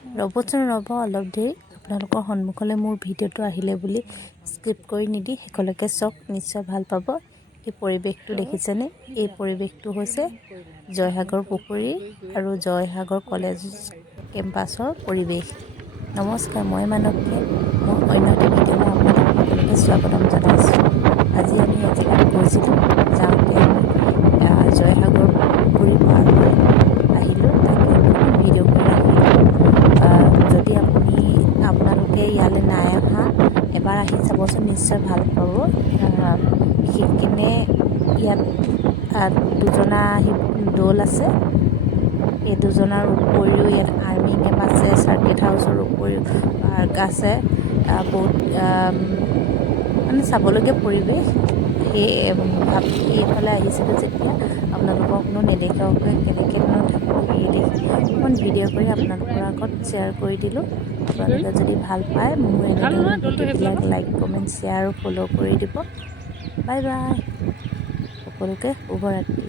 ৰ'বচোন ৰ'ব অলপ দেৰি আপোনালোকৰ সন্মুখলৈ মোৰ ভিডিঅ'টো আহিলে বুলি স্কিপ কৰি নিদি শেষলৈকে চাওক, নিশ্চয় ভাল পাব। এই পৰিৱেশটো দেখিছেনে? এই পৰিৱেশটো হৈছে জয়সাগৰ পুখুৰী আৰু জয়সাগৰ কলেজ কেম্পাছৰ পৰিৱেশ। নমস্কাৰ, মই মানৱকে মোৰ অন্য এটা ভিডিঅ'লৈ আপোনালোক সকলোকে স্বাগতম জনাইছোঁ। আজি আমি এজেগাত গৈছিলোঁ, যাওঁতে আমি জয়সাগৰ পুখুৰী পাৰ হৈ আহিলোঁ, তাকে ভিডিঅ' কৰি ৰাখিলোঁ। যদি আপোনালোকে ইয়ালৈ নাই অহা, এবাৰ আহি চাবচোন, নিশ্চয় ভাল পাব। বিশেষকৈ ইয়াত দুজনা দৌল আছে। এই দুজনাৰ উপৰিও ইয়াত আৰ্মি কেম্প আছে, চাৰ্কিট হাউচৰ উপৰিও পাৰ্ক আছে, বহুত মানে চাবলগীয়া পৰিৱেশ। এইফালে আহিছিলোঁ যেতিয়া আপোনালোকক নেদেখাকৈ কেনেকৈনো থাকোঁ, সেই দেখি অকণমান ভিডিঅ' কৰি আপোনালোকৰ আগত শ্বেয়াৰ কৰি দিলোঁ। আপোনালোকে যদি ভাল পায় মোৰ এনেধৰণৰ ভিডিঅ'বিলাক লাইক, কমেণ্ট, শ্বেয়াৰ আৰু ফ'ল' কৰি দিব। বাই বাই, সকলোকে শুভৰাত্ৰি।